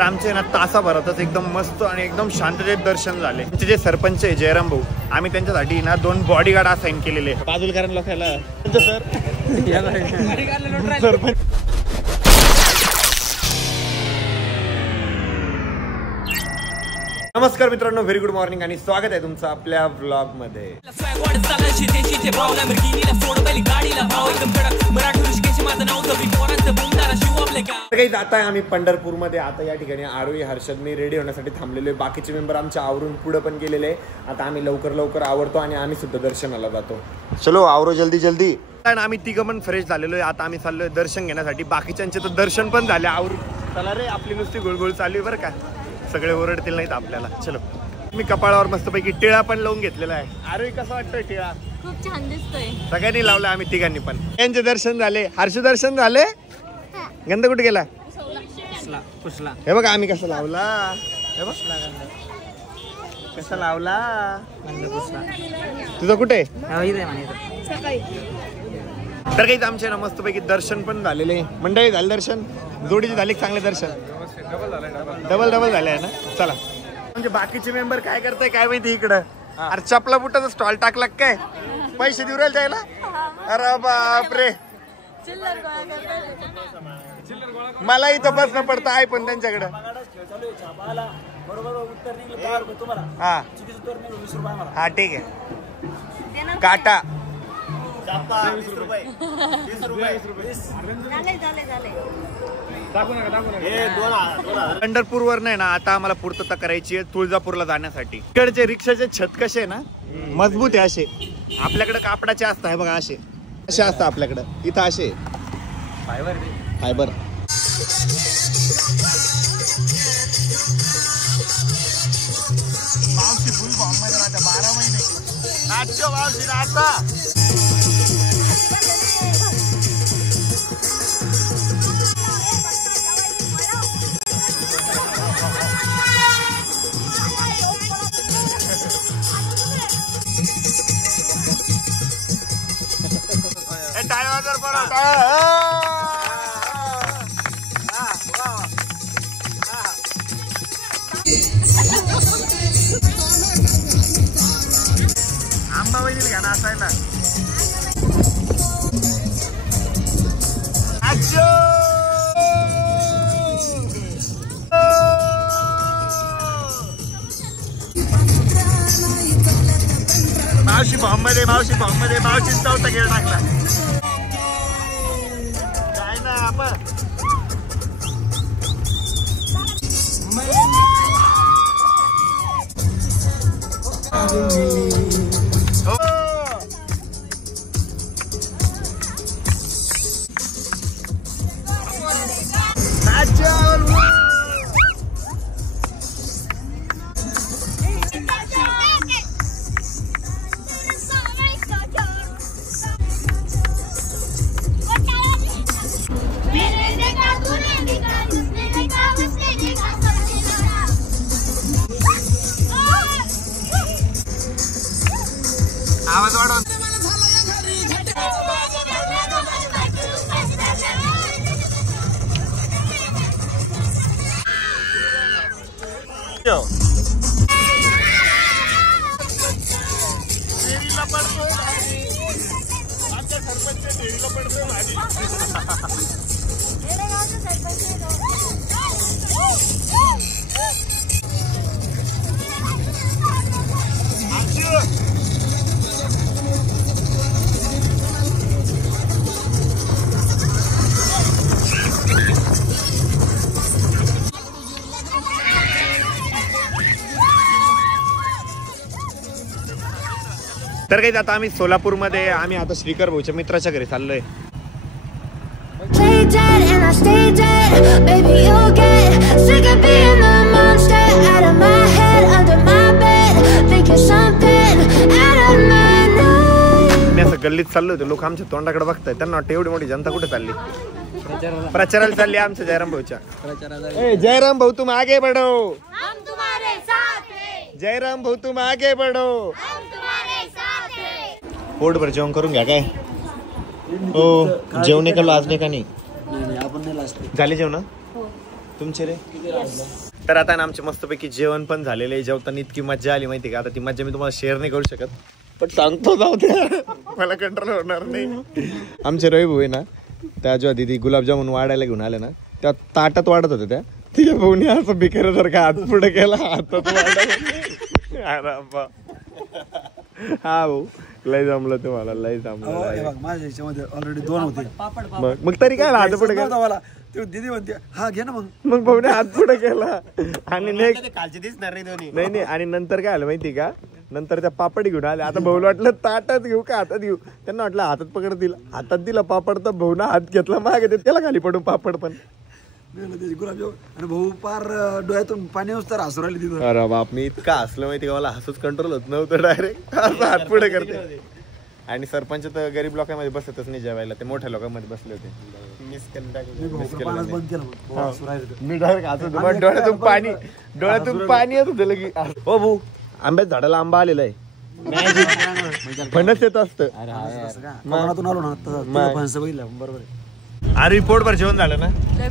आमचे ना तासाभरातच एकदम मस्त आणि एकदम शांततेत दर्शन झाले. आमचे जे सरपंच आहे जयराम भाऊ, आम्ही त्यांच्यासाठी ना 2 बॉडीगार्ड असाइन केलेले. बाजूलकरांना लोकांना सरपंच. नमस्कार मित्रांनो, व्हेरी गुड मॉर्निंग आणि स्वागत आहे तुमचं आपल्या व्लॉग मध्ये. काही जात आहे आम्ही पंढरपूर मध्ये. आता या ठिकाणी आरोही हर्षद मी रेडी होण्यासाठी थांबलेलो आहे. बाकीचे मेंबर आमच्या आवरून पुढे पण गेलेले आहे. आता आम्ही लवकर आवरतो आणि आम्ही सुद्धा दर्शनाला जातो. चलो आवरो जल्दी जल्दी. आम्ही तिघं पण फ्रेश झालेलो आहे. आता आम्ही चाललोय दर्शन घेण्यासाठी. बाकीच्यांचे तर दर्शन पण झाले. आवरून चला रे, आपली नुसती गुळगुळ चालू आहे बरं का. सगळे ओरडतील नाहीत आपल्याला. चलो, मी कपाळावर मस्तपैकी टिळा पण लावून घेतलेला आहे. आरोही कसं वाटतोय टिळा? खूप छान दिसतोय. सगळ्यांनी लावला, आम्ही तिघांनी पण. यांचे दर्शन झाले, हर्ष दर्शन झाले. गंध कुठे गेला? हे बघा आम्ही कसं लावला. हे बघ कसं लावला. तुझं कुठे? तर काही आमचे ना मस्तपैकी दर्शन पण झालेले. मंडळी झाले दर्शन, जोडीचे झाले चांगले दर्शन. डबल झाले आहे ना. चला, म्हणजे बाकीचे मेंबर काय करताय काय माहिती इकडं. अरे चपला बुटाचा स्टॉल टाकला काय? पैसे देऊ राहिले जायला? अरे बापरे, मला इथं बसणं पडतं आहे पण त्यांच्याकडं. हा ठीक आहे. काटा पंढरपूर वर नाही ना आता आम्हाला पूर्तता करायची आहे तुळजापूरला जाण्यासाठी. इकडचे रिक्षाचे छत कसे आहे ना, मजबूत आहे असे. आपल्याकडे कापडाचे असतात हे बघा, असे असतात आपल्याकडे. इथं असे फायबर. मावशी फुल बॉम्ब मध्ये राहते 12 महिने. नाचो मावशी नाचा. आंबाबाईला घ्या ना असायला. मावशी बॉम्बमध्ये मावशी चौथा खेळ टाकला काय ना आपण. आवाज वाढव. डेरीला पडतो आमच्या सरपंच डेरीला पडतो भाजी. तर काही आता आम्ही सोलापूरमध्ये आम्ही आता श्रीकर भाऊच्या मित्राच्या घरी चाललोय. मी असं गल्लीत चाललोय होतो. लोक आमच्या तोंडाकडे बघताय. त्यांना वाटतं एवढी मोठी जनता कुठे चालली? प्रचाराला चालली आमच्या जयराम भाऊच्या. जयराम भाऊ तुम आगे बढ़ो, जयराम भाऊ तुम आगे बढ़ो. पोटभर जेवण करून घ्या काय. हो जेवणे का लाजणे का नाही? झाले जेवण? तुमचे रे? तर आता ना आमचे मस्तपैकी जेवण पण झालेलं आहे. जेवताना इतकी मजा आली माहिती का. आता ती मजा मी तुम्हाला शेअर नाही करू शकत, पण सांगतो जाऊ द्या, मला कंट्रोल होणार नाही. आमचे रवी भाऊ आहे ना, त्या जेव्हा दिदी गुलाबजामुन वाढायला घेऊन आले ना, त्या ताटात वाढत होत्या त्या. तिच्या भाऊनी असं बिकेऱ्यासारखा हात पुढे केला, हातात हा भाऊ लय जमलं तुम्हाला, लय जमलं. माझ्या ह्याच्यामध्ये ऑलरेडी 2 होते. मग तरी काय हात पुढे केला मला ते दीदी म्हणते हा घे ना. मग भाऊने हात पुढे केला आणि खालचे दिसणार रे दोन्ही. नाही आणि नंतर काय आलं माहिती का, नंतर त्या पापड घेऊन आले. आता भाऊला वाटलं ताटात घेऊ का हातात घेऊ, त्यांना वाटलं हातात पकड दिला, हातात दिला पापड, तर भाऊना हात घेतला मागे, त्याला खाली पडून पापड पण. गुलाबजाम आणि भाऊ पार डोळ्यातून पाणी तर हसू राहिली तिथं. अरे बाप, मी इतका हसलो माहिती का, मला हसूच कंट्रोल होत नव्हतं. डायरेक्ट असं हात पुढे करते. आणि सरपंच तर गरीब लोकांमध्ये बसतच नाही जेवायला, ते मोठ्या लोकांमध्ये बसले होते. मी डायरेक्ट हसत, डोळ्यातून पाणी येत होतं लगी. हो भाऊ, आंब्याच्या झाडाला आंबा आलेला आहे, फणस येत असतं. आलो ना फणस बघितलं बरोबर. अरे पोटभर जेवण झालं ना?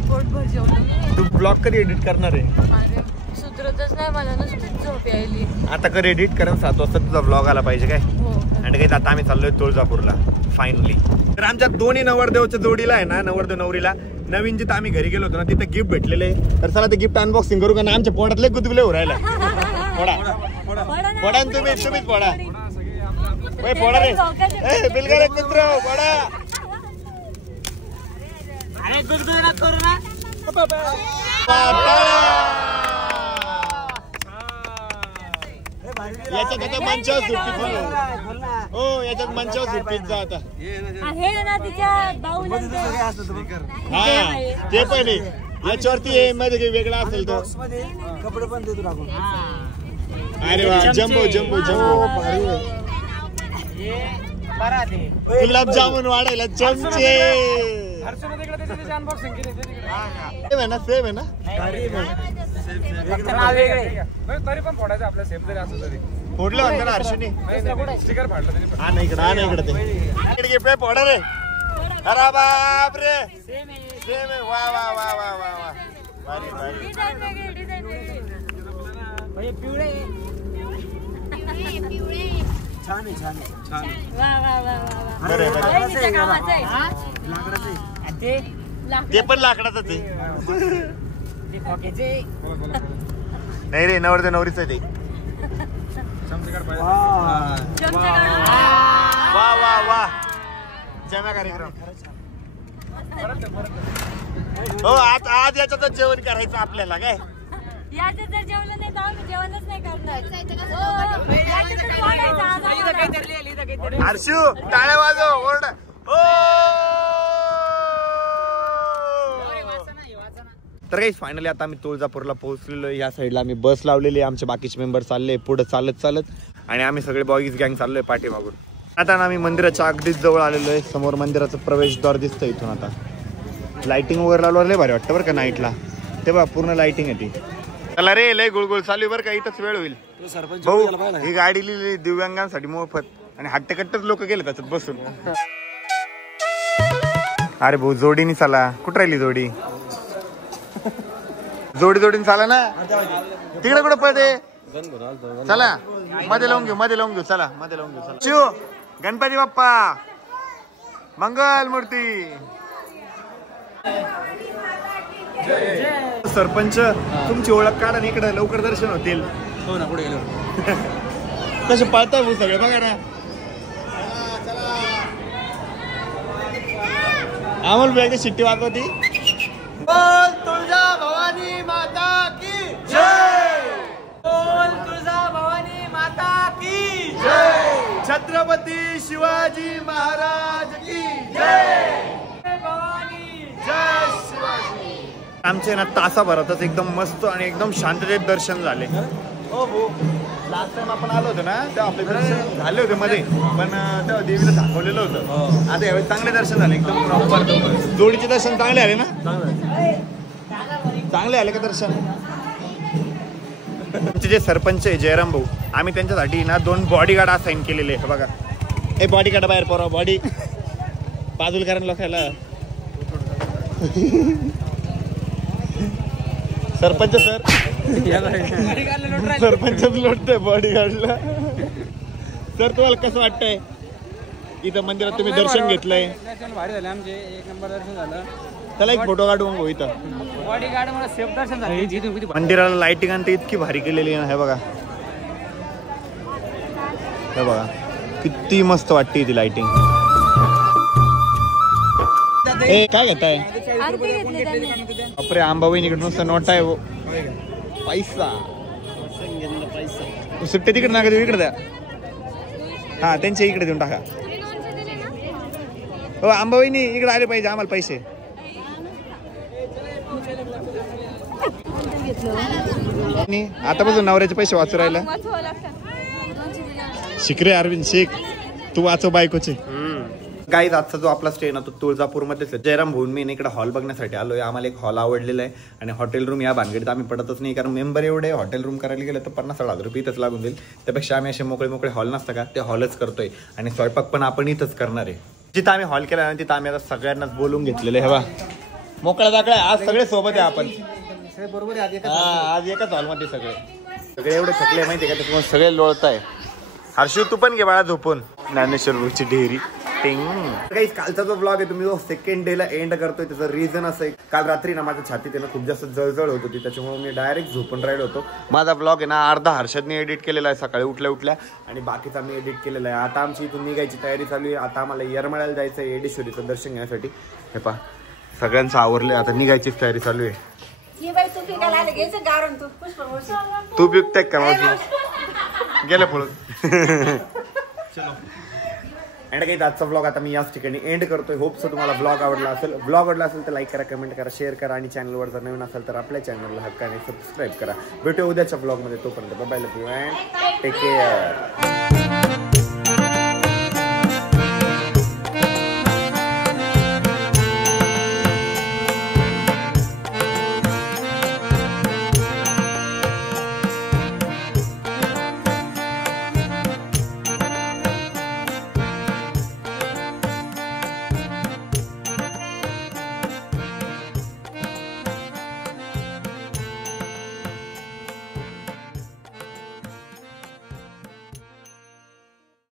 पोटभर जेवण. तू ब्लॉग कधी एडिट करणार आहे? सुधरतच नाही मला, नुसतीच झोप यायली. आता कर एडिट करून 7 वाजता तुझा ब्लॉग आला पाहिजे काय. आणि काही आता आम्ही चाललोय तुळजापूरला फायनली. तर आमच्या दोन्ही नवरदेवच्या जोडीला आहे ना, नवरदेव नवरीला नवीन जिथं आम्ही घरी गेलो होतो ना, तिथं गिफ्ट भेटलेले आहे. तर चला ते गिफ्ट अनबॉक्सिंग करू का ना. आमच्या पोटातले गुदगुले उरायला. फोडा तुम्हीच फोडा. फोडा रे बिलगारे कुत्रा, फोडा. याच्यात आता मंचावर सुट्टी, हो याच्यात मंचावर सुट्टीचा आता. हा ते पण आहे याच्यावरती, मध्ये वेगळा असेल तर कपडे पण देतो टाकून. अरे वा, जम्बो जम्बो जम्बो. गुलाबजामुन वाढायला चमचे. सेम आहे ना, सेम आहे ना. तरी पण फोडायचं आपल्या सेफ जरी असं तरी फोडलं म्हणतं ना हर्षूने. स्टिकर फाडलं तरी. हा नाही इकडे, हा नाही इकडे, ते गिफ्ट फोडा रे. अरे बाप रे, सेम आहे. वा वा वा वा वा वा, भारी भारी. छान आहे, छान आहे, छान आहे. ते पण लाकडाचंच आहे. नाही रे, नवरदेव नवरीच आहे ते. वा वा वा, जम्या कार्यक्रम. हो आज याच्यातच जेवण करायचं आपल्याला काय. याच्यात जर जेवलं नाही तर आम्ही जेवणच नाही करणार. हर्षू टाळ्या वाजव, ओरड. तर काही फायनली आता आम्ही तुळजापूरला पोहोचलेलो. या साईडला आम्ही बस लावलेली, आमचे बाकीचे मेंबर चालले पुढे चालत आणि आम्ही सगळे बॉईज गँग चाललोय पाठीमागून. आता ना आम्ही मंदिराच्या अगदीच जवळ आलेलो आहे. समोर मंदिराचं प्रवेशद्वार दिसतं इथून. आता लाइटिंग वगैरे लावलं, लय भारी वाटतं बरं का नाईटला. ते बघा पूर्ण लाइटिंग आहे ती. चला रे, लय गुळगुळ चालू बरं का, इथंच वेळ होईल. भाऊ ही गाडी लिहिली दिव्यांगांसाठी मोफत, आणि हट्टेकट्टच लोक गेले त्याच्यात बसून. अरे भाऊ जोडीनी चला, कुठं राहिली जोडी? जोडीने चाला ना, तिकडे कुठं पळते. चला मध्ये लावून घेऊ, चला मध्ये लावून घेऊ. शिव गणपती बाप्पा मंगल मूर्ती. सरपंच तुमची ओळख काढा ना, इकडे लवकर दर्शन होतील. हो ना, पुढे गेलो. कसे पळताय भाऊ सगळे, बघा ना. आम्हाला वेगळी शिट्टी वाजवती. बोल तुळजा भवानी माता की जय. बोल तुळजा भवानी माता की जय. छत्रपती शिवाजी महाराज की जय. भवानी जय शिवाजी. आमचे ना तासाभरातच एकदम मस्त आणि एकदम शांततेत दर्शन झाले. हो हो, लास्ट टाइम आपण आलो होतो ना, तेव्हा आपले दर्शन झाले होते मध्ये, पण तेव्हा देवीला दाखवलेलं होतं. आता यावेळी चांगले दर्शन झाले, एकदम प्रॉपर. जोडीचे दर्शन चांगले आले ना? चांगले आले का दर्शन? आमचे जे सरपंच आहे जयराम भाऊ, आम्ही त्यांच्यासाठी ना 2 बॉडीगार्ड असाइन केलेले आहे. बघा, हे बॉडीगार्ड बाहेर पोरा, बॉडी बाजूला करा लोकायला. सरपंच सर सरपंचच लोटतोय बॉडीगार्डला. सर तुम्हाला कसं वाटतंय इथं मंदिरात तुम्ही दर्शन घेतलंय? भारी झाले आमचे, एक नंबर दर्शन झालं. त्याला एक फोटो काढून भाऊ इथं. बॉडीगार्ड मला सेफ दर्शन झालं. मंदिराला लाइटिंग आणि इतकी भारी केलेली आहे. हे बघा, हे बघा किती मस्त वाटते ती लाइटिंग. ए काय घेताय? अंगठी घेतली त्यांनी. बापरे, आंबाबाईकडे नुसतं नोट आहे वो. पैसा सुट्टे तिकडे नका देऊ, इकडे द्या. हा त्यांच्या इकडे देऊन टाका. हो आंबाबाईनी इकडे आले पाहिजे आम्हाला पैसे. आतापासून नवऱ्याचे पैसे वाचू राहिला. वाचवावं लागतं. शिक रे अरविंद, शिक. तू वाचव बायकोचे. गाईज आजचा जो आपला स्टे ना तो तुळजापूरमध्येच आहे. जयराम भाऊन मी इकडे हॉल बघण्यासाठी आलोय. आम्हाला एक हॉल आवडलेला आहे आणि हॉटेल रूम या भानगडीत आम्ही पडतच नाही, कारण मेंबर एवढे हॉटेल रूम करायला गेलं तर 50,000 रुपये इथंच लागून जाईल. त्यापेक्षा आम्ही असे मोकळे मोकळे हॉल नसतं का, ते हॉलच करतोय आणि स्वयंपाक पण आपण इथंच करणार आहे. जिथं आम्ही हॉल केला ना तिथं आम्ही आता सगळ्यांनाच बोलून घेतलेलं आहे. हवा मोकळा जाकळा आज सगळे सोबत आहे आपण. बरोबर आहे. आज एकाच हॉलमध्ये सगळे एवढे थकले माहिती का, तुम्हाला सगळे लोळताय. हर्षू तू पण घे बाळा झोपून. ज्ञानेश्वरची डेअरी काही. कालचा जो ब्लॉग आहे तुम्ही जो सेकंड डे ला एंड करतोय त्याचं रिझन असं आहे, काल रात्री ना माझ्या छातीत ना खूप जास्त जळजळ होत होती, त्याच्यामुळे मी डायरेक्ट झोपून राहिलो होतो. माझा ब्लॉग आहे ना अर्धा हर्षदने एडिट केलेला आहे सकाळी उठल्या उठल्या आणि बाकीचा मी एडिट केलेला आहे. आता आमची इथून निघायची तयारी चालू आहे. आता आम्हाला येरमाळ्याला जायचं आहे येडेश्वरीचं दर्शन घेण्यासाठी. हे पहा सगळ्यांचं आवरलंय, आता निघायचीच तयारी चालू आहे. तू बिकते का मावशी? गेलं पळून. आणि काही आजचा ब्लॉग आता मी याच ठिकाणी एंड करतोय. होप सो तुम्हाला ब्लॉग आवडला असेल. ब्लॉग आवडला असेल तर लाईक करा, कमेंट करा, शेअर करा आणि चॅनलवर जर नवीन असेल तर आपल्या चॅनलला हक्काने सबस्क्राईब करा. भेटूया उद्याच्या ब्लॉगमध्ये. तोपर्यंत बाय बाय, टेक केअर.